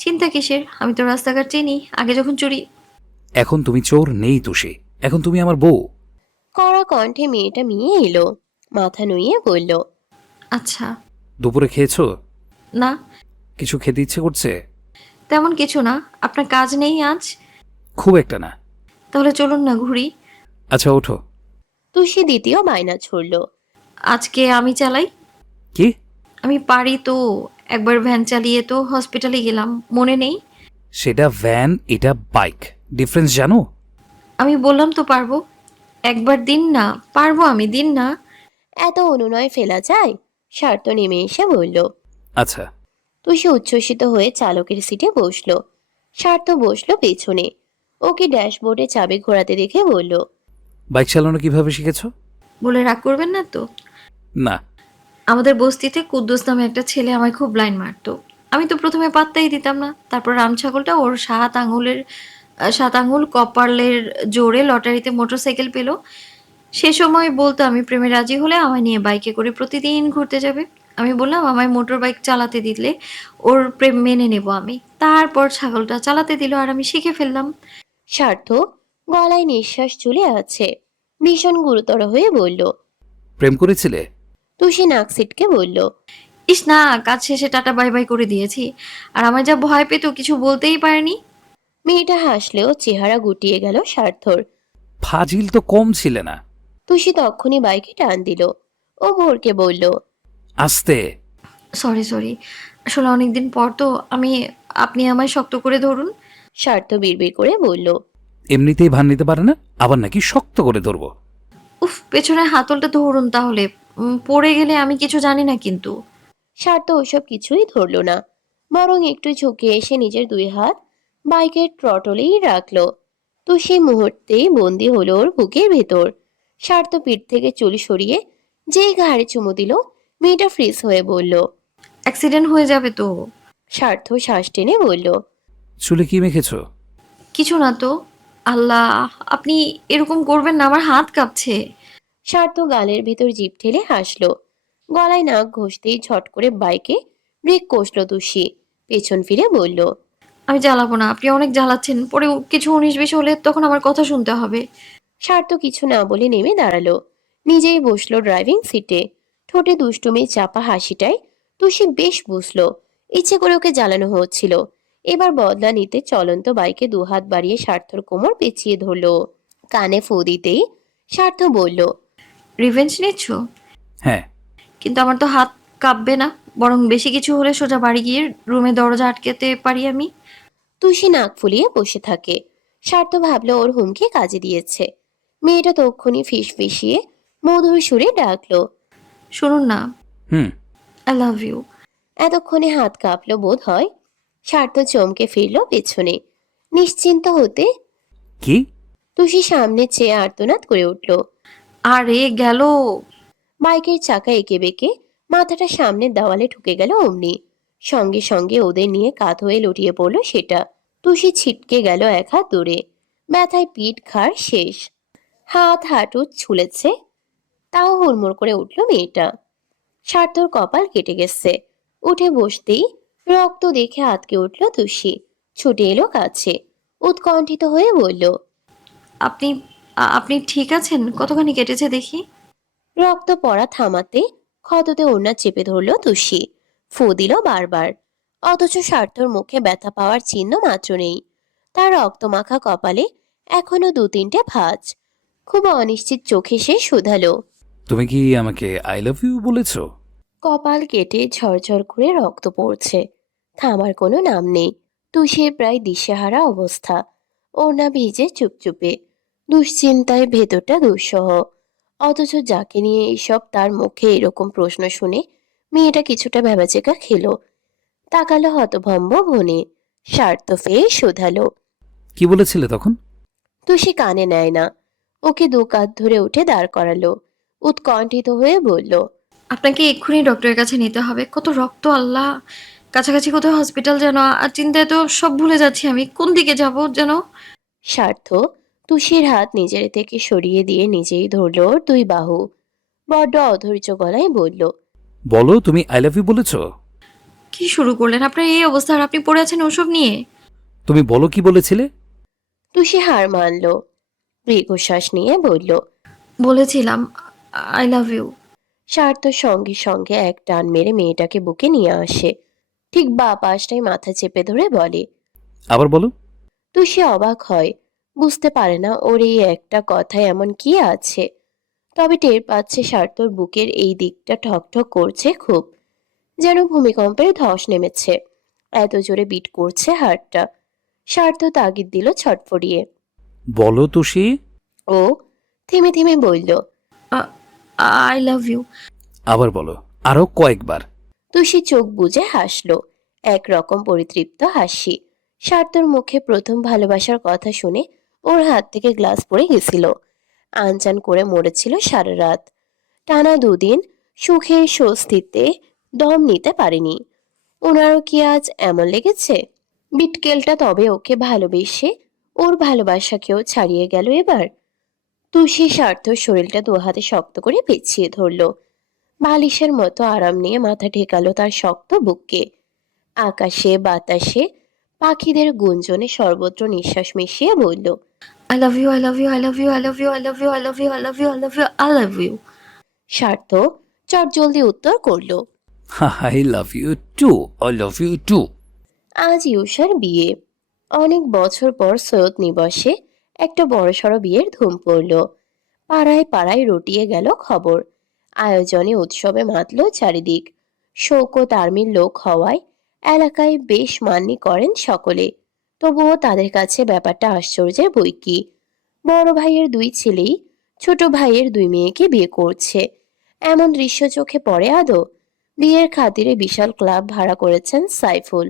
চিন্তা কিসের? আমি তো রাস্তাঘাট চিনি, আগে যখন চুরি। এখন তুমি চোর নেই তুষি, এখন তুমি আমার বউ। কড়া কণ্ঠে মেয়েটা মিয়ে এলো, মাথা নুইয়ে বলল, আচ্ছা। দুপুরে খেয়েছো? না, কিছু খেতে ইচ্ছে করছে? তেমন কিছু না। আপনার কাজ নেই আজ? খুব একটা না। তাহলে চলুন না ঘুরি। আচ্ছা ওঠো। তুষি দ্বিতীয় বায়না ছুড়ল। আজকে আমি চালাই। কি? আমি পারি তো। একবার ভ্যান চালিয়ে তো হসপিটালে গেলাম, মনে নেই? সেটা ভ্যান, এটা বাইক, ডিফারেন্স জানো? আমি বললাম তো পারবো। একবার দিন না। পারবো আমি, দিন না। এত অনুনয় ফেলা যায়? স্বার্থ নেমে এসে বলল। আচ্ছা। তুষি উচ্ছ্বসিত হয়ে চালকের সিটে বসলো। স্বার্থ বসলো পেছনে। ওকে ড্যাশবোর্ডে চাবি ঘোরাতে দেখে বলল, বাইক চালানো কিভাবে শিখেছো? বলে রাগ করবেন না তো? না। আমাদের বস্তিতে কুদ্দুস নামে একটা ছেলে আমায় খুব লাইন মারতো। আমি তো প্রথমে পাত্তাই দিতাম না। তারপর রাম ছাগলটা ওর 7 আঙুল কপালের জোরে লটারিতে মোটরসাইকেল পেল। সে সময় বলতো আমি প্রেমে রাজি হলে আমায় নিয়ে বাইকে করে প্রতিদিন ঘুরতে যাবে। আমি বললাম আমায় মোটর বাইক চালাতে দিলে ওর প্রেম মেনে নেব আমি। তারপর ছাগলটা চালাতে দিল আর আমি শিখে ফেললাম। স্বার্থ গলায় নিঃশ্বাস চলে আছে, ভীষণ গুরুতর হয়ে বলল। প্রেম করেছিলে? তুষি নাক সিটকে বলল, ইস না, কাজ শেষে টাটা বাই বাই করে দিয়েছি। আর আমার যা ভয় পেত, কিছু বলতেই পারেনি। মেয়েটা হাসলেও চেহারা গুটিয়ে গেল স্বার্থর। ফাজিল তো কম ছিলে না। তুষি তক্ষুনি বাইকে টান দিল। ও ভোরকে বলল, আস্তে। সরি সরি, আসলে অনেকদিন পর তো। আমি আপনি আমায় শক্ত করে ধরুন। স্বার্থ বিড়বিড় করে বলল। এমনিতেই ভান নিতে পারে না, আবার নাকি শক্ত করে ধরবো? উফ, পেছনে হাতলটা ধরুন তাহলে। পড়ে গেলে আমি কিছু জানি না কিন্তু। স্বার্থ ওসব কিছুই ধরল না, বরং একটু ঝুঁকে এসে নিজের দুই হাত বাইকের ট্রটলেই রাখলো। তো সেই মুহূর্তেই বন্দি হলো ওর বুকের ভেতর। স্বার্থ পিঠ থেকে চুল সরিয়ে যেই ঘাড়ে চুমু দিল, মেয়েটা ফ্রিজ হয়ে বলল। অ্যাক্সিডেন্ট হয়ে যাবে তো। স্বার্থ শ্বাস টেনে বলল, চুলে কি মেখেছো? কিছু না তো। আল্লাহ, আপনি এরকম করবেন না, আমার হাত কাঁপছে। স্বার্থ গালের ভিতর জিভ ঠেলে হাসলো। গলায় নাক ঘষতেই ঝট করে বাইকে ব্রেক কষল তুষি। পেছন ফিরে বলল, আমি জ্বালাবো না, আপনি অনেক জ্বালাচ্ছেন। পরে কিছু 19-20 হলে তখন আমার কথা শুনতে হবে। স্বার্থ কিছু না বলে নেমে দাঁড়ালো, নিজেই বসলো ড্রাইভিং সিটে। ঠোঁটে দুষ্টুমি চাপা হাসিটাই তুষি বেশ বুঝলো ইচ্ছে করে ওকে জ্বালানো হচ্ছিল। এবার বদলা নিতে চলন্ত বাইকে দুহাত বাড়িয়ে স্বার্থর কোমর পেঁচিয়ে ধরলো। কানে ফু দিতেই স্বার্থ বলল, রিভেঞ্জ নিচ্ছ? হ্যাঁ। কিন্তু আমার তো হাত কাঁপবে না। বরং বেশি কিছু হলে সোজা বাড়ি গিয়ে রুমে দরজা আটকাতে পারি আমি। তুষি নাক ফুলিয়ে বসে থাকে। স্বার্থ ভাবলো ওর হুমকি কাজে দিয়েছে। মেয়েটা তক্ষুনি ফিস ফিসিয়ে মধুর সুরে ডাকলো, শুনুন না। হুম। I love you. এতক্ষণে হাত কাঁপলো বোধ হয়। স্বার্থ চমকে ফিরল পেছনে, নিশ্চিন্ত হতে। কি? তুষি সামনে চেয়ে আর্তনাদ করে উঠল। আরে গেল। বাইকের চাকা এঁকে বেঁকে মাথাটা সামনের দেওয়ালে ঢুকে গেল অমনি। সঙ্গে সঙ্গে ওদের নিয়ে কাত হয়ে লুটিয়ে পড়ল সেটা। তুষি ছিটকে গেল এক হাত দূরে। ব্যথায় পিঠ ঘাড় শেষ। হাত হাঁটু ছুলেছে। তাও হুড়মুড় করে উঠল মেয়েটা। স্বার্থর কপাল কেটে গেছে। উঠে বসতেই রক্ত দেখে আতকে উঠল তুষি। ছুটে এলো কাছে, উৎকণ্ঠিত হয়ে বলল, আপনি আপনি ঠিক আছেন? কতখানি কেটেছে দেখি। রক্ত পড়া থামাতে ক্ষততে ওড়না চেপে ধরল তুষি। ফু দিল বারবার। অথচ স্বার্থর মুখে ব্যথা পাওয়ার চিহ্ন মাত্র নেই। তার রক্তমাখা কপালে এখনো দু তিনটে ভাঁজ। খুব অনিশ্চিত চোখে সে শুধালো, তুমি কি আমাকে আই লাভ ইউ বলেছো? কপাল কেটে ঝরঝর করে রক্ত পড়ছে। থামার কোনো নাম নেই। তুষের প্রায় দিশেহারা অবস্থা। ওড়না ভিজে চুপচুপে। দুশ্চিন্তায় ভেতরটা দুঃসহ। অথচ যাকে নিয়ে এইসব, তার মুখে এরকম প্রশ্ন শুনে মেয়েটা কিছুটা ভ্যাবাচেকা খেলো। তাকালো হতভম্ব বনে। স্বার্থ ফেয়ে শোধালো। কি বলেছিলে তখন? তুষি কানে নেয় না। ওকে দু কাঁধ ধরে উঠে দাঁড় করালো। উৎকণ্ঠিত হয়ে বলল, আপনাকে এক্ষুনি ডক্টরের কাছে নিতে হবে। কত রক্ত আল্লাহ! কাছাকাছি কোথাও হসপিটাল যেন। আর চিন্তায় তো সব ভুলে যাচ্ছি আমি। কোন দিকে যাব যেন? স্বার্থ তুষির হাত নিজের থেকে সরিয়ে দিয়ে নিজেই ধরল ওর দুই বাহু। বড্ড অধৈর্য গলায় বলল। বলো, তুমি আই লাভ ইউ বলেছো? কি শুরু করলেন? আপনার এই অবস্থা আর আপনি পড়ে আছেন ওসব নিয়ে? তুমি বলো কি বলেছিলে? তুষি হার মানল, দীর্ঘশ্বাস নিয়ে বলল। বলেছিলাম আই লাভ ইউ। সার্থ সঙ্গে সঙ্গে এক টান মেরে মেয়েটাকে বুকে নিয়ে আসে, ঠিক বা পাশটায় মাথা চেপে ধরে বলে। আবার বলো। তুষি অবাক হয়, বুঝতে পারে না ওর এই একটা কথায় এমন কি আছে। তবে টের পাচ্ছে সার্থর বুকের এই দিকটা ঠকঠক করছে খুব, যেন ভূমিকম্পের ধস নেমেছে। এত জোরে বিট করছে হার্টটা। সার্থ তাগিদ দিল ছটফটিয়ে। বলো তুষি। ও থেমে থেমে বলল। I love you. আবার বলো, আরো কয়েকবার। তুষি চোখ বুজে হাসল, একরকম পরিতৃপ্ত হাসি। সার্থর মুখে প্রথম ভালোবাসার কথা শুনে ওর হাত থেকে গ্লাস পড়ে গেছিল। আনচান করে মরেছিল সারা রাত। টানা দুদিন সুখের স্বস্তিতে দম নিতে পারেনি। ওনারও কি আজ এমন লেগেছে? বিটকেলটা তবে ওকে ভালোবেসে ওর ভালোবাসাকেও ছাড়িয়ে গেল এবার। তুষি স্বার্থর শরীরটা দু হাতে শক্ত করে পেঁচিয়ে ধরল, বালিশের মতো আরাম নিয়ে মাথা ঠেকালো তার শক্ত বুকে। আকাশে বাতাসে পাখিদের গুঞ্জনে সর্বত্র নিঃশ্বাস মিশিয়ে বলল। I love you, I love you, I love you, I love you, I love you, I love you, I love you, I love you, I love you. স্বার্থ চটজলদি উত্তর করল। I love you too, I love you too. আজ ইউষার বিয়ে। অনেক বছর পর সৈয়দ নিবাসে একটা বড়সড় বিয়ের ধুম পড়ল। পাড়ায় পাড়ায় রটিয়ে গেল খবর। আয়োজনে উৎসবে মাতল চারিদিক। শৌকত আর্মির লোক হওয়ায় এলাকায় বেশ মান্যি করেন সকলে। তবুও তাদের কাছে ব্যাপারটা আশ্চর্যের বই কি। বড় ভাইয়ের দুই ছেলেই ছোট ভাইয়ের দুই মেয়েকে বিয়ে করছে, এমন দৃশ্য চোখে পড়ে আদৌ? বিয়ের খাতিরে বিশাল ক্লাব ভাড়া করেছেন সাইফুল।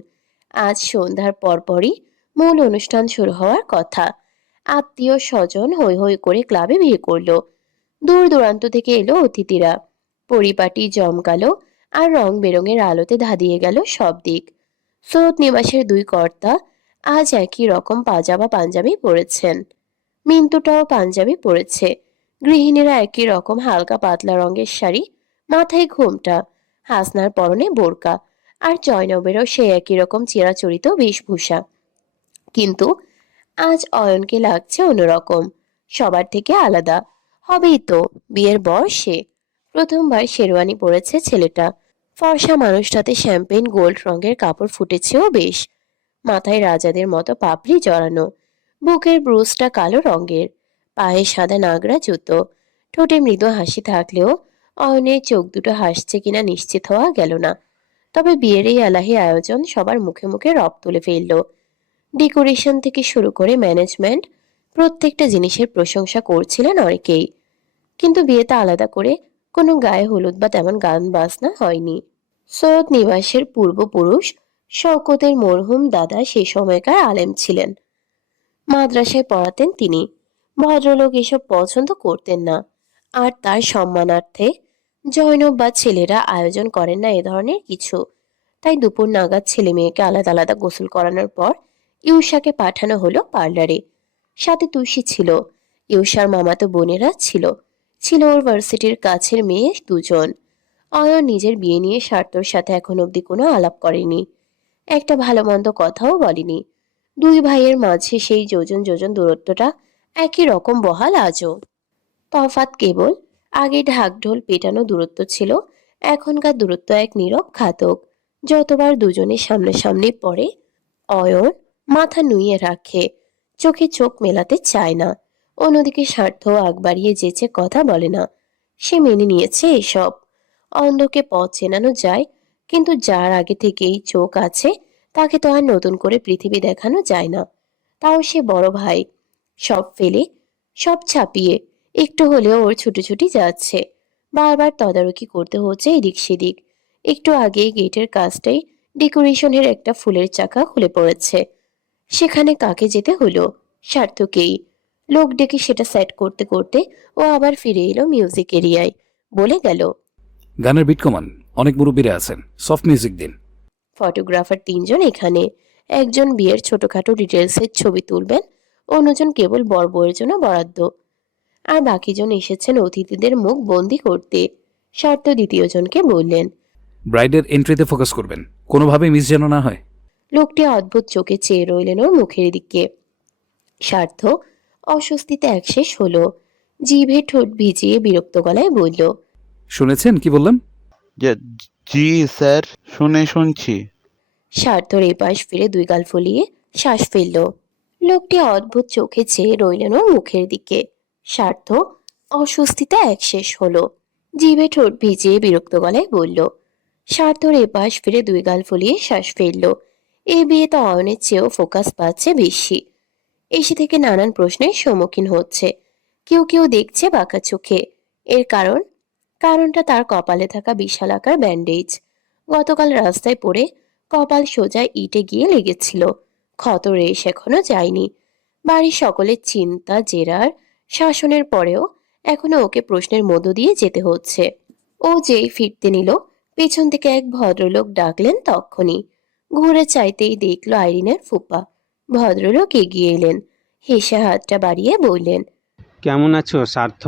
আজ সন্ধ্যার পরপরই মূল অনুষ্ঠান শুরু হওয়ার কথা। আত্মীয় স্বজন হৈ হৈ করে ক্লাবে ভিড় করলো। দূর দূরান্ত থেকে এলো অতিথিরা। পরিপাটি জমকালো, আর রং বেরঙের আলোতে ধাঁধিয়ে গেল সব দিক। সৈয়দ নিবাসের দুই কর্তা আজ একই রকম পাজামা পাঞ্জাবি পরেছেন। মিন্টুটাও পাঞ্জাবি পরেছে। গৃহিণীরা একই রকম হালকা পাতলা রঙের শাড়ি, মাথায় ঘোমটা। হাসনার পরনে বোরকা, আর জয়নবেরও সে একই রকম চিরাচরিত বেশভূষা। কিন্তু আজ অয়নকে লাগছে অন্যরকম, সবার থেকে আলাদা। হবেই তো, বিয়ের বর সে। প্রথমবার শেরওয়ানি পরেছে ছেলেটা। ফর্সা মানুষটাতে শ্যাম্পেন গোল্ড রঙের কাপড় ফুটেছেও বেশ। মাথায় রাজাদের মতো পাপড়ি জড়ানো। বুকের ব্রুজটা কালো রঙের। পায়ে সাদা নাগরা জুতো। ঠোঁটে মৃদু হাসি থাকলেও অয়নের চোখ দুটো হাসছে কিনা নিশ্চিত হওয়া গেল না। তবে বিয়ের এই এলাহি আয়োজন সবার মুখে মুখে রব তুলে ফেলল। ডেকোরেশন থেকে শুরু করে ম্যানেজমেন্ট, প্রত্যেকটা জিনিসের প্রশংসা করছিলেন অনেকেই। কিন্তু বিয়েতে আলাদা করে কোনো গায়ে হলুদ বা তেমন গান বাজনা হয়নি। সৈয়দ নিবাসের পূর্বপুরুষ শওকতের মরহুম দাদা সে সময়কার আলেম ছিলেন। মাদ্রাসায় পড়াতেন তিনি। ভদ্রলোক এসব পছন্দ করতেন না। আর তার সম্মানার্থে জৈনব বা ছেলেরা আয়োজন করেন না এ ধরনের কিছু। তাই দুপুর নাগাদ ছেলে মেয়েকে আলাদা আলাদা গোসল করানোর পর ইউষাকে পাঠানো হলো পার্লারে। সাথে তুষি ছিল। ইউষার মামাতো বোনেরা ছিল। ছিল ওর ভার্সিটির কাছের মেয়ে দুজন। অয়ন নিজের বিয়ে নিয়ে স্বার্থর সাথে এখন অবধি কোনো আলাপ করেনি। একটা ভালো মন্দ কথাও বলেনি। দুই ভাইয়ের মাঝে সেই যোজন যোজন দূরত্বটা একই রকম বহাল আজও। তফাৎ কেবল, আগে ঢাকঢোল পেটানো দূরত্ব ছিল, এখনকার দূরত্ব এক নীরব ঘাতক। যতবার দুজনে সামনাসামনি পড়ে অয়ন মাথা নুইয়ে রাখে, চোখে চোখ মেলাতে চায় না। অন্যদিকে স্বার্থ আগ বাড়িয়ে যেচে কথা বলে না। সে মেনে নিয়েছে এসব। অন্ধকে পথ চেনানো যায়, কিন্তু যার আগে থেকেই চোখ আছে তাকে তো আর নতুন করে পৃথিবী দেখানো যায় না। তাও সে বড় ভাই। সব ফেলে, সব ছাপিয়ে একটু হলেও ওর ছুটোছুটি যাচ্ছে। বারবার তদারকি করতে হচ্ছে এদিক সেদিক। একটু আগে গেটের কাজটাই ডেকোরেশনের একটা ফুলের চাকা খুলে পড়েছে। সেখানে কাকে যেতে হলো? সার্থকেই। লোক ডেকে সেটা সেট করতে করতে ও আবার ফিরে এলো মিউজিক এরিয়ায়। বলে গেল। গানের বিট কমান, অনেক মুরব্বীরা আছেন, সফট মিউজিক দিন। ফটোগ্রাফার তিনজন এখানে। একজন বিয়ের ছোটখাটো ডিটেলসের ছবি তুলবেন, অন্যজন কেবল বর বউয়ের জন্য বরাদ্দ। আর বাকিজন এসেছেন অতিথিদের মুখ বন্দি করতে। স্বার্থ দ্বিতীয় জনকে বললেন। ব্রাইডের এন্ট্রিতে ফোকাস করবেন, কোনোভাবেই মিস যেন না হয়। লোকটি অদ্ভুত চোখে চেয়ে রইলেন ওর মুখের দিকে। স্বার্থ অস্বস্তিতে একশেষ হলো। জিভে ঠোঁট ভিজিয়ে বিরক্ত গলায় বলল। শুনেছেন কি বললাম? জি স্যার, শুনছি। স্বার্থর এপাশ ফিরে দুই গাল ফুলিয়ে শ্বাস ফেলল। লোকটি অদ্ভুত চোখে চেয়ে রইলেন ওর মুখের দিকে। স্বার্থ অস্বস্তিতে একশেষ হলো। জিভে ঠোঁট ভিজিয়ে বিরক্ত গলায় বলল। স্বার্থর এপাশ ফিরে দুই গাল ফুলিয়ে শ্বাস ফেলল। এই বিয়েতে অয়নের চেয়েও ফোকাস পাচ্ছে বেশি। এসে থেকে নানান প্রশ্নের সম্মুখীন হচ্ছে। কেউ কেউ দেখছে বাঁকা চোখে। এর কারণটা তার কপালে থাকা বিশালাকার ব্যান্ডেজ। গতকাল রাস্তায় পড়ে কপাল সোজা ইটে গিয়ে লেগেছিল। ক্ষত রেশ এখনো যায়নি। বাড়ির সকলের চিন্তা জেরার শাসনের পরেও এখনো ওকে প্রশ্নের মধ্য দিয়ে যেতে হচ্ছে। ও যেই ফিরতে নিল, পেছন থেকে এক ভদ্রলোক ডাকলেন তক্ষুনি। ঘুরে চাইতেই দেখলো আইরিনের ফুপা। ভদ্রলোক এগিয়ে এলেন, হেসে হাতটা বাড়িয়ে বললেন। কেমন আছো স্বার্থ?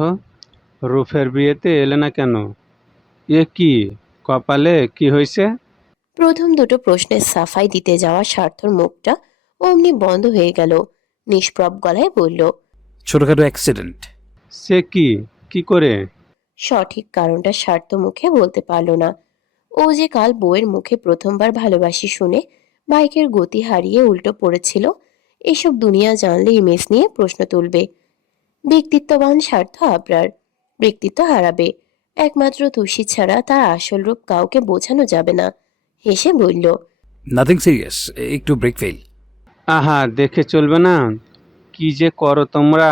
রুফের বিয়েতে এলে না কেন? এ কি, কপালে কি হয়েছে? প্রথম দুটো প্রশ্নের সাফাই দিতে যাওয়া স্বার্থর মুখটা অমনি বন্ধ হয়ে গেল। নিষ্প্রভ গলায় বলল। ছোটখাটো অ্যাক্সিডেন্ট। সে কি, কি করে? সঠিক কারণটা স্বার্থ মুখে বলতে পারল না। ও যে কাল বউয়ের মুখে প্রথমবার ভালোবাসি শুনে বাইকের গতি হারিয়ে উল্টো পড়েছিল, এসব দুনিয়া জানলে ইমেজ নিয়ে প্রশ্ন তুলবে। ব্যক্তিত্ববান স্বার্থ আবরার, ব্যক্তিত্ব হারাবে। একমাত্র তুষি ছাড়া তার আসল রূপ কাউকে বোঝানো যাবে না। হেসে বলল। নাথিং সিরিয়াস, একটু ব্রেক ফেল। আহা, দেখে চলবে না? কি যে করো তোমরা।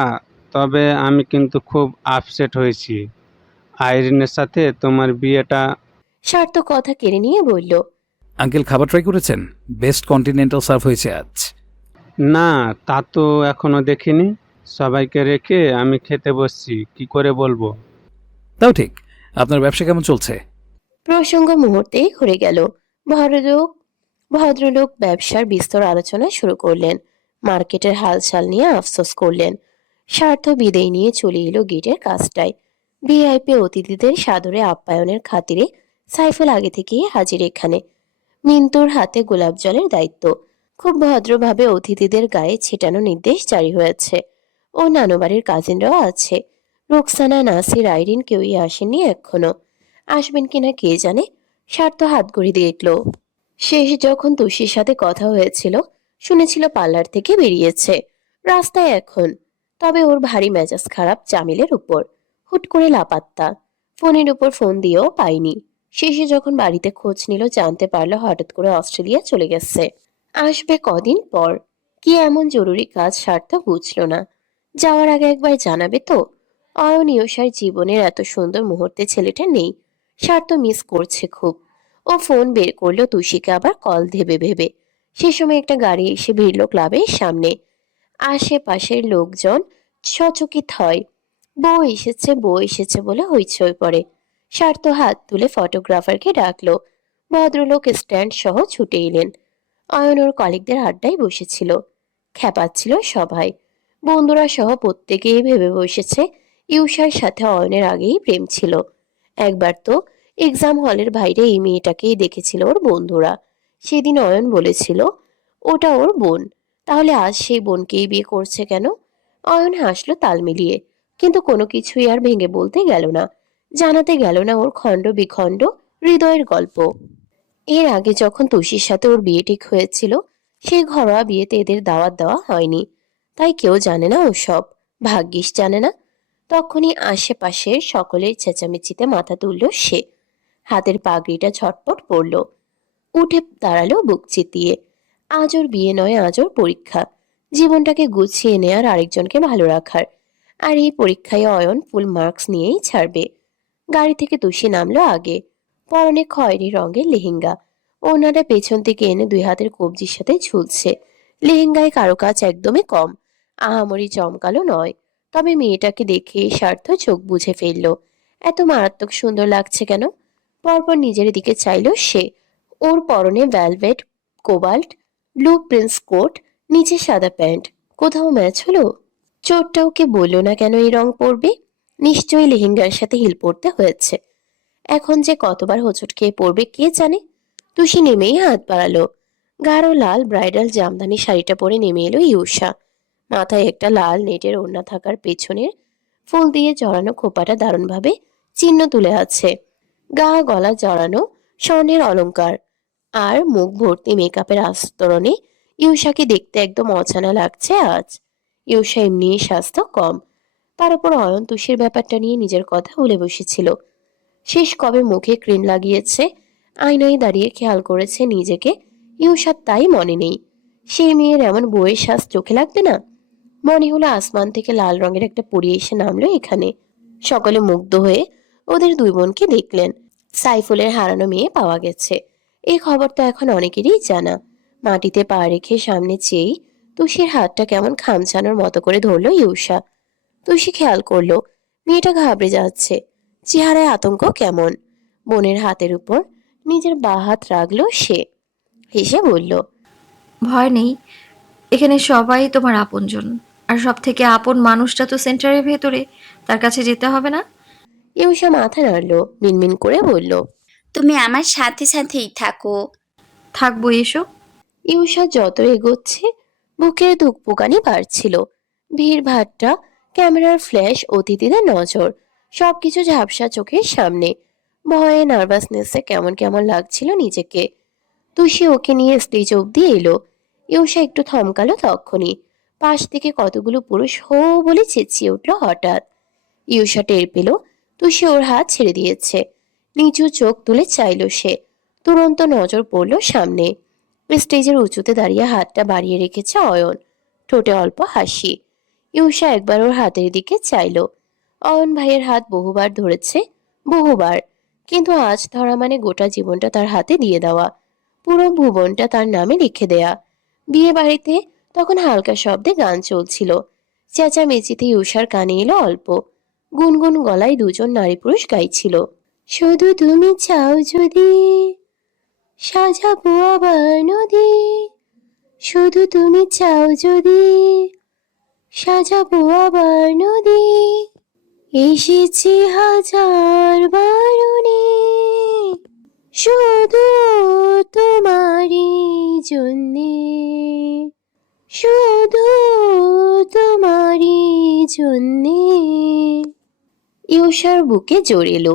তবে আমি কিন্তু খুব আপসেট হয়েছি। আইরিনের সাথে তোমার বিয়েটা। স্বার্থ কথা কেড়ে নিয়ে বলল। আঙ্কেল, খাবার ট্রাই করেছেন? বেস্ট কন্টিনেন্টাল সার্ভ হয়েছে আজ। না, তা তো এখনো দেখিনি। সবাইকে রেখে আমি খেতে বসছি, কি করে বলবো? তাও ঠিক। আপনার ব্যবসা কেমন চলছে? প্রসঙ্গ মুহূর্তেই ঘুরে গেল। ভদ্রলোক ভদ্রলোক ব্যবসার বিস্তর আলোচনা শুরু করলেন। মার্কেটের হালচাল নিয়ে আফসোস করলেন। স্বার্থ বিদায় নিয়ে চলে এলো গেটের কাছটায়। ভিআইপি অতিথিদের সাদরে আপ্যায়নের খাতিরে সাইফুল আগে থেকেই হাজির এখানে। মিন্টুর হাতে গোলাপ জলের দায়িত্ব। খুব ভদ্রভাবে অতিথিদের গায়ে ছেটানো নির্দেশ জারি হয়েছে। ও নানুবাড়ির কাজিনরাও আছে। রোকসানা, নাসির, আইরিন কেউই আসেননি এখনো। আসবেন কিনা কে জানে। স্বার্থ হাত ঘড়ি দেখলো। শেষ যখন তুষির সাথে কথা হয়েছিল, শুনেছিল পার্লার থেকে বেরিয়েছে, রাস্তায় এখন। তবে ওর ভারী মেজাজ খারাপ জামিলের উপর। হুট করে লাপাত্তা। ফোনের উপর ফোন দিয়েও পাইনি। শেষে যখন বাড়িতে খোঁজ নিল, জানতে পারলো হঠাৎ করে অস্ট্রেলিয়া চলে গেছে। আসবে কদিন পর। কি এমন জরুরি কাজ স্বার্থ বুঝলো না। যাওয়ার আগে একবার জানাবে তো। অয়নীয়সার জীবনের এত সুন্দর মুহূর্তে ছেলেটা নেই। স্বার্থ মিস করছে খুব। ও ফোন বের করলো তুষিকে আবার কল দেবে ভেবে। সে সময় একটা গাড়ি এসে ভিড়ল ক্লাবের সামনে। আশেপাশের লোকজন সচকিত হয়। বউ এসেছে বলে হইচই পড়ে। স্বার্থ হাত তুলে ফটোগ্রাফারকে ডাকলো। ভদ্রলোক স্ট্যান্ড সহ ছুটে এলেন। অয়ন ওর কলিগদের আড্ডায় বসেছিল। খেপাচ্ছিল সবাই। বন্ধুরা সহ প্রত্যেকেই ভেবে বসেছে ইউষার সাথে অয়নের আগেই প্রেম ছিল। একবার তো এক্সাম হলের বাইরে এই মেয়েটাকেই দেখেছিল ওর বন্ধুরা। সেদিন অয়ন বলেছিল ওটা ওর বোন। তাহলে আজ সেই বোনকেই বিয়ে করছে কেন? অয়ন হাসলো তাল মিলিয়ে, কিন্তু কোনো কিছুই আর ভেঙে বলতে গেল না। জানাতে গেল না ওর খণ্ড বিখণ্ড হৃদয়ের গল্প। এর আগে যখন তুষির সাথে ওর বিয়ে ঠিক হয়েছিল, সেই ঘরোয়া বিয়েতে এদের দাওয়াত দেওয়া হয়নি। তাই কেউ জানে না ওসব। ভাগ্যিস জানে না। তখনই আশেপাশের সকলের চেঁচামেচিতে মাথা তুলল সে। হাতের পাগড়িটা ঝটপট পড়ল। উঠে দাঁড়ালো বুক চিতিয়ে। আজ ওর বিয়ে নয়, আজ ওর পরীক্ষা। জীবনটাকে গুছিয়ে নেয়ার, আরেকজনকে ভালো রাখার। আর এই পরীক্ষায় অয়ন ফুল মার্কস নিয়েই ছাড়বে। গাড়ি থেকে তুষি নামলো আগে। পরনে খয়েরি রঙের লেহেঙ্গা। ওনাটা পেছন থেকে এনে দুই হাতের কবজির সাথে ঝুলছে। লেহেঙ্গায় কারুকাজ একদমই কম। আহামরি চমকালো নয়। তবে মেয়েটাকে দেখে স্বার্থ চোখ বুঝে ফেলল। এত মারাত্মক সুন্দর লাগছে কেন? পরপর নিজের দিকে চাইল সে। ওর পরনে velvet cobalt blue prince coat, নিচে সাদা প্যান্ট। কোথাও ম্যাচ হলো? চোরটা ওকে বললো না কেন এই রং পরবে? নিশ্চয়ই লেহেঙ্গার সাথে হিল পরতে হয়েছে। এখন যে কতবার হোঁচট খেয়ে পড়বে কে জানে। তুষি নেমেই হাত বাড়ালো। গাঢ় লাল ব্রাইডাল জামদানি শাড়িটা পরে নেমে এলো ইউষা। মাথায় একটা লাল নেটের ওড়না থাকার পেছনের ফুল দিয়ে জড়ানো খোপাটা দারুণভাবে চিহ্ন তুলে আছে। গা গলা জড়ানো স্বর্ণের অলংকার আর মুখ ভর্তি মেকআপের আস্তরণে ইউষাকে দেখতে একদম অজানা লাগছে আজ। ইউষা এমনি স্বাস্থ্য কম, তার উপর অয়ন তুষির ব্যাপারটা নিয়ে নিজের কথা বলে বসেছিল। শেষ কবে মুখে ক্রিম লাগিয়েছে, আয়নায় দাঁড়িয়ে খেয়াল করেছে নিজেকে, ইউষার তাই মনে নেই। সেই মেয়ের এমন বউয়ের শ্বাস চোখে লাগবে না? মনে হলো আসমান থেকে লাল রঙের একটা পরী এসে নামলো এখানে। সকলে মুগ্ধ হয়ে ওদের দুই বোনকে দেখলেন। সাইফুলের হারানো মেয়ে পাওয়া গেছে, এই খবর তো এখন অনেকেরই জানা। মাটিতে পা রেখে সামনে চেয়েই তুষির হাতটা কেমন খামচানোর মতো করে ধরলো ইউষা। তুষি খেয়াল করলো মেয়েটা ঘাবড়ে যাচ্ছে, চেহারায় আতঙ্ক কেমন। বোনের হাতের উপর নিজের বাঁ হাত রাখলো সে, হেসে বলল, ভয় নেই, এখানে সবাই তোমার আপনজন। আর সব থেকে আপন মানুষটা তো সেন্টারের ভেতরে, তার কাছে যেতে হবে না। ইউষা মাথা নাড়লো, মিনমিন করে বলল, তুমি আমার সাথে সাথেই থাকো। থাকবো, এসো। ইউষা যত এগোচ্ছে বুকের ধুকপুকানি বাড়ছিল। ভিড় ভাট্টা, ক্যামেরার ফ্ল্যাশ, অতিথিদের নজর, সবকিছু ঝাপসা চোখের সামনে। ভয়ে নার্ভাসনেসে কেমন কেমন লাগছিল নিজেকে। তুষি ওকে নিয়ে স্টেজ অব্দি এলো। ইউষা একটু থমকালো তক্ষুনি। পাশ থেকে কতগুলো পুরুষ হো বলে চেঁচিয়ে উঠল হঠাৎ। ইউষা টের পেল তুষি ওর হাত ছেড়ে দিয়েছে। নিচু চোখ তুলে চাইল সে। তুরন্ত নজর পড়ল সামনে। স্টেজের উঁচুতে দাঁড়িয়ে হাতটা বাড়িয়ে রেখেছে অয়ন, ঠোঁটে অল্প হাসি। ইউষা একবার ওর হাতের দিকে চাইল। অয়ন ভাইয়ের হাত বহুবার ধরেছে, বহুবার, কিন্তু আজ ধরা মানে গোটা জীবনটা তার হাতে দিয়ে দেওয়া, পুরো ভুবনটা তার নামে লিখে দেয়া। বিয়ে বাড়িতে তখন হালকা শব্দে গান চলছিল। চেঁচামেচিতে ইউষার কানে এলো অল্প। গুনগুন গলায় দুজন নারী পুরুষ গাইছিল, শুধু তুমি চাও যদি সাজাবো আবার নদী, শুধু তুমি চাও যদি সাজাবো আবার নদী, এসেছি হাজার বারণে শুধু তোমারই জন্যে, শুধু তোমারই জন্যে। ইউষার বুকে জড়িল,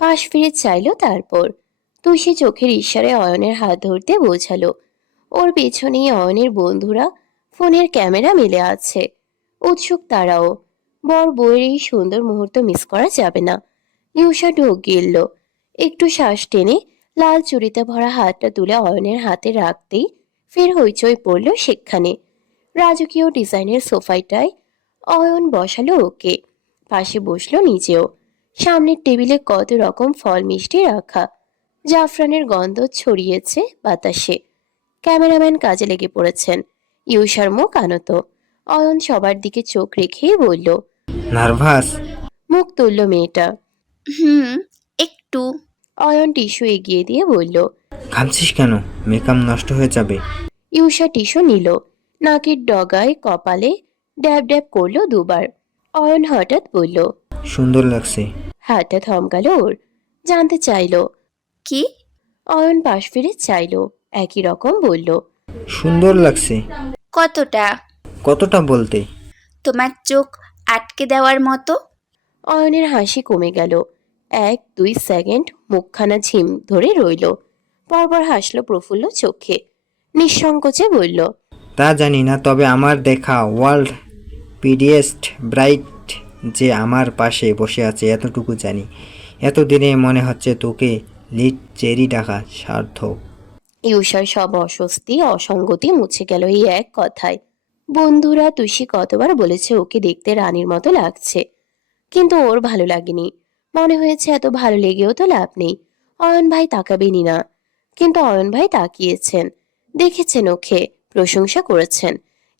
পাশ ফিরে চাইল। তারপর তুষি চোখের ইশারায় অয়নের হাত ধরতে বোঝালো। ওর পেছনেই অয়নের বন্ধুরা ফোনের ক্যামেরা মেলে আছে, উৎসুক তারাও। বর বউয়ের এই সুন্দর মুহূর্ত মিস করা যাবে না। ইউষা ঢোক গিলল, একটু শ্বাস টেনে লাল চুড়িতে ভরা হাতটা তুলে অয়নের হাতে রাখতেই ফের হইচই পড়ল সেখানে। রাজকীয় ডিজাইনের সোফাটায় অয়ন বসালো ওকে, পাশে বসলো নিজেও। সামনের টেবিলে কত রকম ফল মিষ্টি রাখা, জাফরানের গন্ধ ছড়িয়েছে বাতাসে। ক্যামেরাম্যান কাজে লেগে পড়েছেন। ইউষার মুখ আনত। অয়ন সবার দিকে চোখ রেখেই বলল, নার্ভাস? মুখ তুলল মেয়েটা। হুম, একটু। অয়ন টিস্যু এগিয়ে দিয়ে বলল, ঘামছিস কেন? মেকআপ নষ্ট হয়ে যাবে। ইউষা টিস্যু নিল, নাকের ডগায় কপালে ড্যাব ড্যাব করলো দুবার। অয়ন হঠাৎ বলল, সুন্দর লাগছে। হাতটা থমকালো ওর, জানতে চাইলো। কি? অয়ন পাশ ফিরে চাইলো, একই রকম বলল, সুন্দর লাগছে। কতটা? কতটা বলতে? তোমার চোখ আটকে দেওয়ার মতো। অয়নের হাসি কমে গেল। 1-2 সেকেন্ড মুখখানা ঝিম ধরে রইল, পরপর হাসলো প্রফুল্ল চোখে, নিঃসংকোচে বলল, তা জানি না, তবে আমার দেখা ওয়ার্ল্ড পিডিয়েস্ট ব্রাইট যে আমার পাশে বসে আছে এতটুকু জানি। এতদিনে মনে হচ্ছে তোকে লিড চেরি ডাকা সার্থক। ইউষার সব অস্বস্তি অসঙ্গতি মুছে গেল এই এক কথায়। বন্ধুরা তুষি কতবার বলেছে ওকে দেখতে রানীর মতো লাগছে, কিন্তু ওর ভালো লাগেনি। মনে হয়েছে এত ভালো লেগেও তো লাভ নেই, অয়ন ভাই তাকাবেনই না। কিন্তু অয়ন ভাই তাকিয়েছেন, দেখেছেন ওকে, প্রশংসা করেছেন।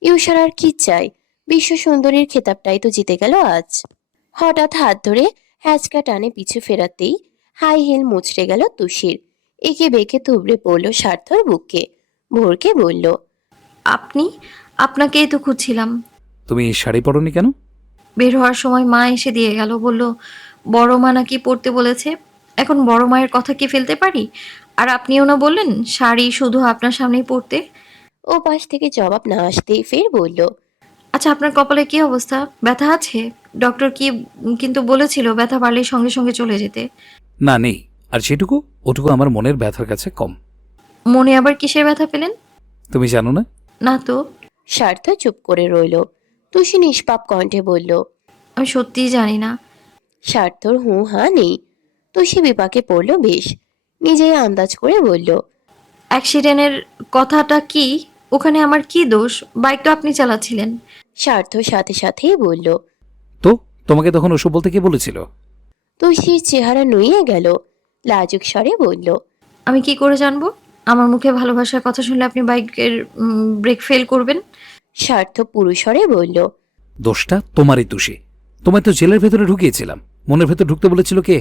ইউষার আর কি চাই? বিশ্ব সুন্দরীর খেতাবটাই তো জিতে গেল আজ। হঠাৎ হাত ধরে হ্যাচকা টানে পিছু ফেরাতেই হাই হিল মুচড়ে গেল তুষির। একে বেঁকে থুবড়ে পড়ল সার্থর বুকে। ভোরকে বলল, আপনি? আপনাকেই তো খুঁজছিলাম। তুমি শাড়ি পরোনি কেন? বের হওয়ার সময় মা এসে দিয়ে গেল, বলল বড় মা নাকি পড়তে বলেছে। এখন বড় মায়ের কথা কি ফেলতে পারি? আর আপনিও না বললেন শাড়ি শুধু আপনার সামনেই পরতে। ও পাশ থেকে জবাব না আসতেই ফের বলল, আচ্ছা, আপনার কপালে কি অবস্থা? ব্যথা আছে? ডক্টর কি কিন্তু বলেছিল ব্যথা বাড়লেই সঙ্গে সঙ্গে চলে যেতে। না, নেই। আর যেটুকু, ওটুকু আমার মনের ব্যথার কাছে কম। মনে আবার কিসের ব্যথা পেলেন? তুমি জানো না? না তো। স্বার্থ চুপ করে রইল। তুষি নিষ্পাপ কণ্ঠে বলল, আমি সত্যিই জানি না। স্বার্থর হু হা নেই। তুষি বিপাকে পড়ল বেশ, নিজেই আন্দাজ করে বলল, অ্যাক্সিডেন্টের কথাটা কি? ওখানে আমার কি দোষ? বাইক তো আপনি চালাচ্ছিলেন। স্বার্থ সাথে সাথেই বলল। তো তোমাকে তখন ওসব বলতে কে বলেছিল? তুষির চেহারা নুয়ে গেল, লাজুক স্বরে বলল, আমি কি করে জানবো? আমার মুখে ভালোবাসার কথা শুনলে আপনি বাইকের ব্রেক ফেল করবেন? স্বার্থ পুরুষরে বলল, দোষটা তোমারই, তুষি। তোমায় তো জেলের ভেতরে ঢুকিয়েছিলাম। মনের ভেতর ঢুকতে বলেছিল কে?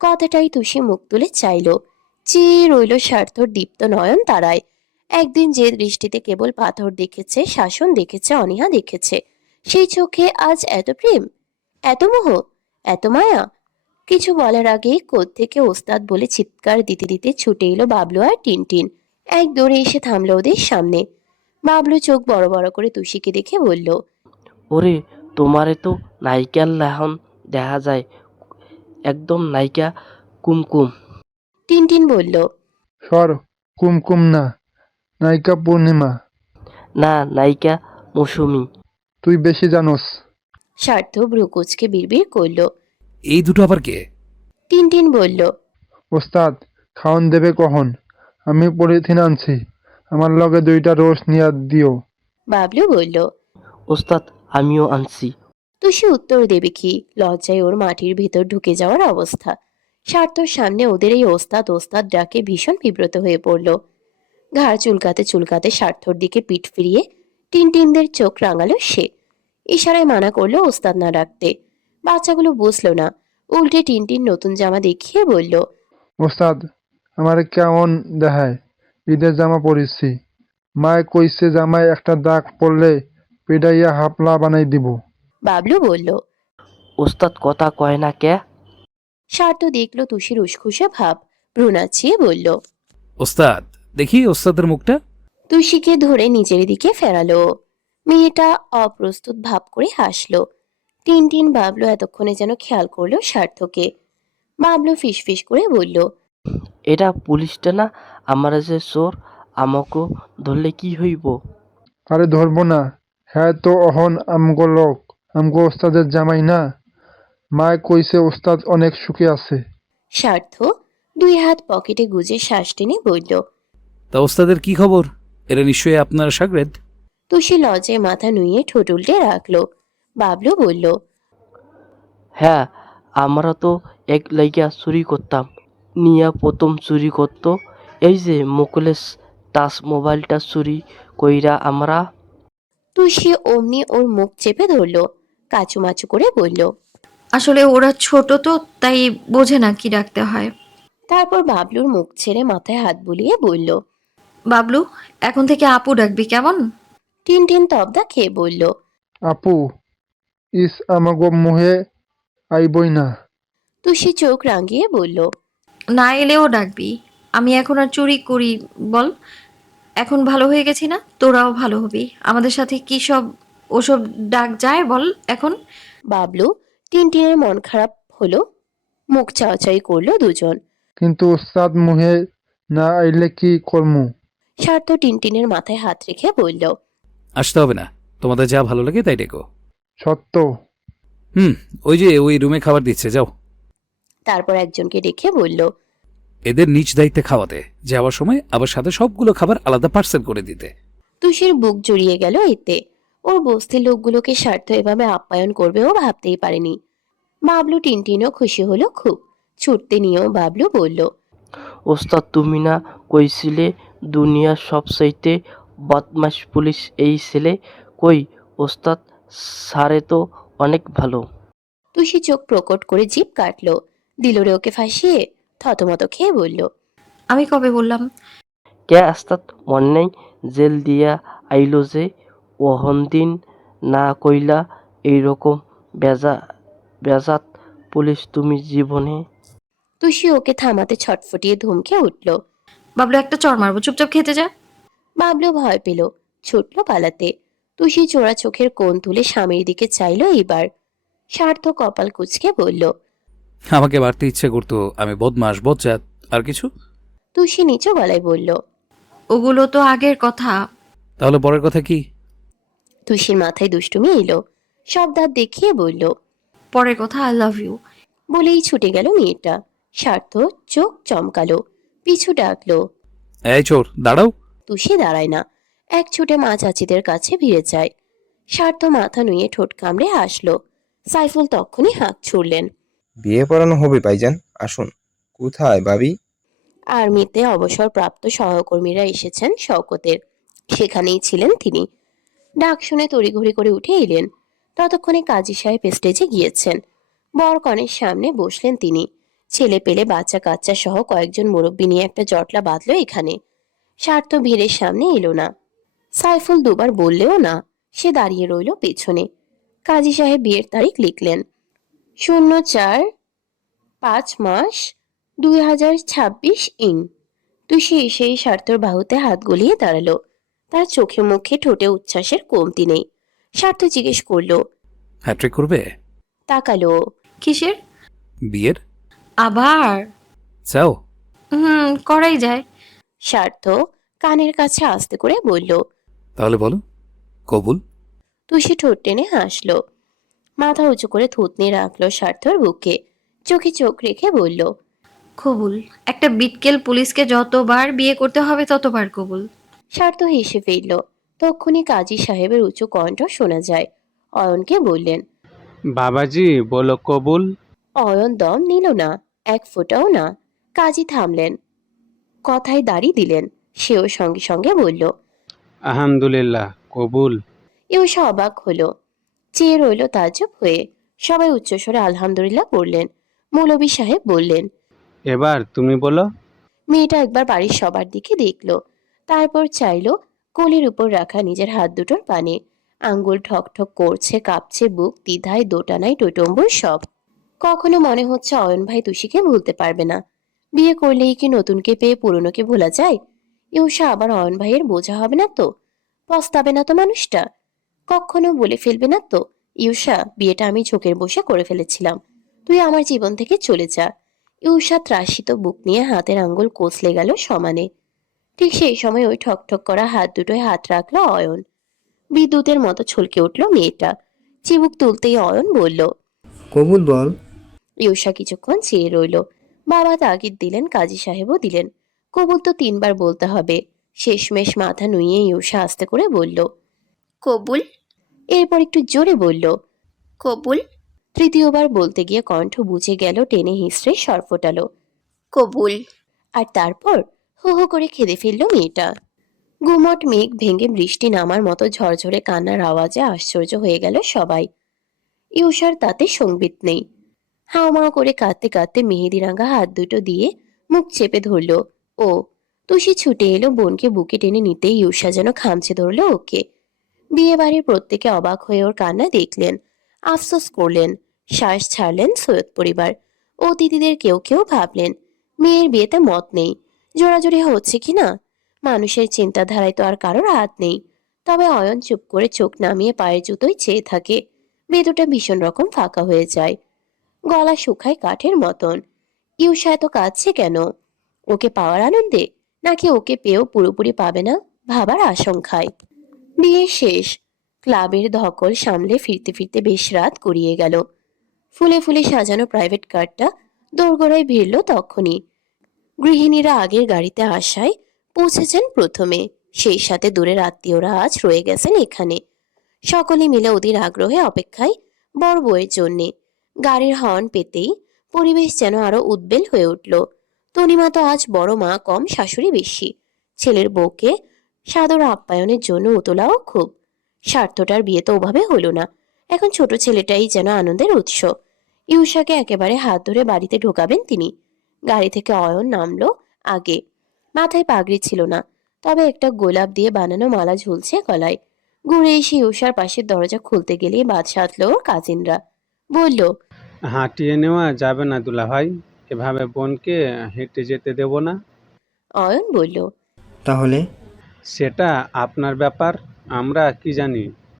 কথাটাই তুষি মুখ তুলে চাইল। চেয়ে রইল স্বার্থর দীপ্ত নয়ন তারায়। একদিন যে দৃষ্টিতে কেবল পাথর দেখেছে, শাসন দেখেছে, অনীহা দেখেছে, সেই চোখে আজ এত প্রেম, এত মোহ, এত মায়া। কিছু বলার আগেই কোত্থেকে ওস্তাদ বলে চিৎকার দিতে দিতে ছুটে এলো বাবলু আর টিনটিন। এক দৌড়ে এসে থামলো ওদের সামনে। বাবলু চোখ বড় বড় করে তুষিকে দেখে বলল, ওরে, তোমারে তো নায়িকার লাহন দেখা যায়, একদম নায়িকা কুমকুম। টিনটিন বলল, সর, কুমকুম না, নায়িকা পূর্ণিমা। না, নায়িকা মৌসুমী। তুই বেশি জানোস। স্বার্থ ভ্রুকুচকে বিড়বিড় করল। এই দুটো আবার কে? টিনটিন বলল, ওস্তাদ, খাওন দেবে কখন? আমি পলিথিন আনছি, আমার লগে 2টা রোজ নিয়া দিও। বাবলু বলল। ওস্তাদ, আমিও আনছি। তুষি উত্তর দেবে কি? লজ্জায় ওর মাটির ভেতর ঢুকে যাওয়ার অবস্থা। স্বার্থর সামনে ওদের এই ওস্তাদ ওস্তাদ ডাকে ভীষণ বিব্রত হয়ে পড়ল। ঘাড় চুলকাতে চুলকাতে স্বার্থর দিকে পিঠ ফিরিয়ে টিনটিনদের চোখ রাঙালো সে। ইশারায় মানা করলো ওস্তাদ না ডাকতে। বাচ্চাগুলো বুঝলো না, উল্টে টিনটিন নতুন জামা দেখিয়ে বলল, ওস্তাদ, আমার কেমন দেখায়? ঈদের জামা পরেছি। মায় কইছে জামায় একটা দাগ পড়লে পেডাইয়া হাপলা বানাই দিব। বাবলু বলল। ওস্তাদ কথা কয় না কে? স্বার্থ দেখলো তুষির উসখুসে ভাব, ভ্রু নাচিয়ে বলল। ওস্তাদ, দেখি ওস্তাদের মুখটা। তুষিকে ধরে নিজের দিকে ফেরালো। মেয়েটা অপ্রস্তুত ভাব করে হাসলো। টিনটিন বাবলু এতক্ষণে যেন খেয়াল করলো স্বার্থকে। বাবলু ফিসফিস করে বলল, এটা পুলিশটা না? আমরা যে চোর, আমাকে ধরলে কি হইব? আরে ধরবো না, হ্যাঁ তো অহন আমগো লোক, আমগো ওস্তাদের জামাই না। মায় কইছে ওস্তাদ অনেক সুখে আছে। স্বার্থ 2 হাত পকেটে গুজে শ্বাস টেনে বলল। তা ওস্তাদের কি খবর? এরা নিশ্চয়ই আপনার শাগরেদ। তুষি লজ্জায় মাথা নুইয়ে ঠোঁট উল্টে রাখলো। বাবলু বলল, হ্যাঁ, আমরা তো এক লাইগা চুরি করতাম। নিয়া প্রথম চুরি করতো এই যে মুকলেশ টাচ মোবাইলটা চুরি কইরা আমরা। তুষি অমনি ওর মুখ চেপে ধরলো, কাচুমাচু করে বলল। আসলে ওরা ছোট তো, তাই বোঝে না কি ডাকতে হয়। তারপর বাবলুর মুখ ছেড়ে মাথায় হাত বুলিয়ে বলল। বাবলু, এখন থেকে আপু ডাকবি, কেমন? টিনটিন তবদা খেয়ে বলল। আপু, ইস আমাগো মুহে আইবই না। তুষি চোখ রাঙিয়ে বলল। না এলেও ডাকবি। আমি এখন আর চুরি করি বল? এখন ভালো হয়ে গেছি না, তোরাও ভালো হবি। আমাদের সাথে কি সব ওসব ডাক যায় বল এখন? বাবলু টিনটিনের মন খারাপ হলো, মুখ চাওয়াচাই করলো দুজন। কিন্তু ওস্তাদ মুহে না আইলে কি করমু? স্বার্থ টিনটিনের মাথায় হাত রেখে বলল। আসতে হবে না, তোমাদের যা ভালো লাগে তাই ডেকো। সত্য। ওই যে ওই রুমে খাবার দিচ্ছে, যাও। তারপর একজনকে ডেকে বলল। এদের নিজ দায়িত্বে খাওয়াতে, যাওয়ার সময় আবার সাথে সবগুলো খাবার আলাদা পার্সেল করে দিতে। তুষির বুক জড়িয়ে গেল এতে। ওর বস্তির লোকগুলোকে স্বার্থ এভাবে আপ্যায়ন করবে ও ভাবতেই পারেনি। বাবলু টিনটিনও খুশি হলো খুব। ছুটতে নিয়েও বাবলু বলল। ওস্তাদ, তুমি না কইছিলে দুনিয়ার সবচাইতে বদমাশ পুলিশ এই ছেলে? কই ওস্তাদ, সারে তো অনেক ভালো। তুষি চোখ প্রকট করে জিভ কাটলো, দিলরে ওকে ফাঁসিয়ে থতমত খেয়ে বলল। আমি কবে বললাম? কে ওস্তাদ, মন নেই? জেল দিয়া আইলো যে ওহন দিন না কইলা এইরকম বেজাত পুলিশ তুমি জীবনে। তুষি ওকে থামাতে ছটফটিয়ে ধমকে উঠল। বাবলু একটা চড় মারবো, চুপচাপ খেতে যা। বাবলু ভয় পেল, ছুটল পালাতে। তুষি চোরা চোখের কোণ তুলে স্বামীর দিকে চাইল এইবার। স্বার্থ কপাল কুঁচকে বলল। আমাকে মারতে ইচ্ছে করতো, আমি বদমাস বজ্জাত, আর কিছু? তুষি নিচু গলায় বলল। ওগুলো তো আগের কথা। তাহলে পরের কথা কি? তুষির মাথায় দুষ্টুমি এলো, সব দাঁত দেখিয়ে বলল। পরের কথা, আই লাভ ইউ। বলেই ছুটে গেল মেয়েটা। স্বার্থ চোখ চমকালো, পিছু ডাকলো। এই চোর, দাঁড়াও। তুষি দাঁড়ায় না, এক ছুটে মা চাচিদের কাছে ভিড়ে যায়। স্বার্থ মাথা নুয়ে ঠোঁট কামড়ে হাসলো। সাইফুল তক্ষুনি হাঁক ছুড়লেন। বিয়ে পড়ানো হবে ভাইজান, আসুন। কোথায় ভাবি? আর্মিতে অবসরপ্রাপ্ত সহকর্মীরা এসেছেন শওকতের, সেখানেই ছিলেন তিনি। ডাক শুনে তড়িঘড়ি করে উঠে এলেন। ততক্ষণে কাজী সাহেব স্টেজে গিয়েছেন। বর কনের সামনে বসলেন তিনি। ছেলে পেলে বাচ্চা কাচ্চা সহ কয়েকজন মুরব্বী নিয়ে একটা জটলা বাঁধল এখানে। স্বার্থ ভিড়ের সামনে এলো না। সাইফুল দুবার বললেও না, সে দাঁড়িয়ে রইল পেছনে। কাজী সাহেব বিয়ের তারিখ লিখলেন। 04/5/2026 ইং। তুষি সেই স্বার্থর বাহুতে হাত গলিয়ে দাঁড়ালো। তার চোখে মুখে ঠোঁটে উচ্ছ্বাসের কমতি নেই। স্বার্থ জিজ্ঞেস করলো। হ্যাট্রিক করবে? তাকালো। কিসের? বিয়ের। আবার? চাও? করাই যায়। স্বার্থ কানের কাছে আস্তে করে বলল। তাহলে বলো, কবুল? তুষি ঠোঁট টেনে হাসলো। মাথা উঁচু করে থুতনি রাখলো স্বার্থর বুকে। চোখে চোখ রেখে বলল। কবুল। একটা বিটকেল পুলিশকে যতবার বিয়ে করতে হবে ততবার কবুল। স্বার্থ হেসে ফেলল। তক্ষুনি কাজী সাহেবের উঁচু কণ্ঠ শোনা যায়। অয়নকে বললেন। বাবাজি বলো কবুল। অয়ন দম নিল না, এক ফোঁটাও না। কাজী থামলেন, কথায় দাড়ি দিলেন। সেও সঙ্গে সঙ্গে বলল। আলহামদুলিল্লাহ, কবুল। ইউসা অবাক হলো, চেয়ে রইল তাজ্জব হয়ে। সবাই উচ্চস্বরে আলহামদুলিল্লাহ বললেন। মৌলভী সাহেব বললেন। এবার তুমি বলো। মেয়েটা একবার বাড়ির সবার দিকে দেখলো, তারপর চাইলো কোলের উপর রাখা নিজের হাত দুটোর পানে। আঙ্গুল ঠক ঠক করছে, কাঁপছে বুক, দ্বিধায় দোটানায় টৈটম্বুর সব। কখনো মনে হচ্ছে অয়ন ভাই তুষিকে ভুলতে পারবে না। বিয়ে করলেই কি নতুনকে পেয়ে পুরনোকে ভোলা যায়? ইউসা আবার অয়ন ভাইয়ের বোঝা হবে না তো? পস্তাবে না তো মানুষটা? কখনো বলে ফেলবে না তো, ইউসা বিয়েটা আমি ঝোঁকের বসে করে ফেলেছিলাম, তুই আমার জীবন থেকে চলে যা। ইউসা ত্রাসিত বুক নিয়ে হাতের আঙ্গুল কোসলে গেল সমানে। ঠিক সেই সময় ওই ঠকঠক করা হাত দুটোয় হাত রাখলো অয়ন। বিদ্যুতের মতো ছলকে উঠল মেয়েটা। চিবুক তুলতেই অয়ন বলল। কবুল বল। ইউসা কিছুক্ষণ চেয়ে রইল। বাবা তাগিদ দিলেন, কাজী সাহেবও দিলেন। কবুল তো 3 বার বলতে হবে। শেষমেশ মাথা নুইয়ে ইউসা আস্তে করে বলল। কবুল। এরপর একটু জোরে বলল। কবুল। তৃতীয়বার বলতে গিয়ে কণ্ঠ বুঝে গেল, টেনে হিসড়ে স্বর ফোটালো। কবুল। আর তারপর হো হো করে কেঁদে ফেলল মেয়েটা। গুমট মেঘ ভেঙে বৃষ্টি নামার মতো ঝরঝরে কান্নার আওয়াজে আশ্চর্য হয়ে গেল সবাই। ইউসার তাতে সংবিত নেই। হাওমাও করে কাঁদতে কাঁদতে মেহেদি রাঙা হাত দুটো দিয়ে মুখ চেপে ধরল ও। তুষি ছুটে এলো, বোনকে বুকে টেনে নিতে ইউসা যেন খামচে ধরল ওকে। বিয়ে বাড়ির প্রত্যেকে অবাক হয়ে ওর কান্না দেখলেন, আফসোস করলেন। শ্বাস ছাড়লেন সৈয়দ পরিবার। অতিথিদের কেউ কেউ ভাবলেন মেয়ের বিয়েতে মত নেই, জোরাজোরি হচ্ছে কিনা। মানুষের চিন্তাধারায় তো আর কারোর হাত নেই। তবে অয়ন চুপ করে চোখ নামিয়ে পায়ের জুতোই চেয়ে থাকে। বেদুটা ভীষণ রকম ফাঁকা হয়ে যায়, গলা শুকায় কাঠের মতন। ইউসা এত কাঁদছে কেন? ওকে পাওয়ার আনন্দে, নাকি ওকে পেয়েও পুরোপুরি পাবে না ভাবার আশঙ্কায়? বিয়ে শেষ। ক্লাবের ধকল সামলে ফিরতে ফিরতে বেশ রাত গড়িয়ে গেল। ফুলে ফুলে সাজানো প্রাইভেট কারটা দোরগোড়ায় ভিড়ল তখনই। গৃহিণীরা আগের গাড়িতে আসায় পৌঁছেছেন প্রথমে। সেই সাথে দূরের আত্মীয়রা আজ রয়ে গেছেন এখানে। সকলে মিলে ওদের আগ্রহে অপেক্ষায় বর বউয়ের জন্যে। গাড়ির হর্ন পেতেই পরিবেশ যেন আরো উদ্বেল হয়ে উঠল। তনিমা তো আজ বড় মা কম শাশুড়ি বেশি। ছেলের বউকে সাদর আপ্যায়নের জন্য উতলাও খুব। স্বার্থটার বিয়ে তো ওভাবে হলো না, এখন ছোট ছেলেটাই যেন আনন্দের উৎস। ইউসাকে একেবারে হাত ধরে বাড়িতে ঢোকাবেন তিনি। গাড়ি থেকে অয়ন নামলো আগে। মাথায় পাগড়ি ছিল না, তবে একটা গোলাপ দিয়ে বানানো মালা ঝুলছে গলায়। ঘুরে এসে উষার পাশের দরজা খুলতে গেলে বাদ সাধলো ওর কাজিনরা। বলল, হাঁটিয়ে নেওয়া যাবে না দুলাভাই, এভাবে বোনকে হেঁটে যেতে দেব না। অয়ন বলল, তাহলে সেটা আপনার ব্যাপার, আমরা কি জানি।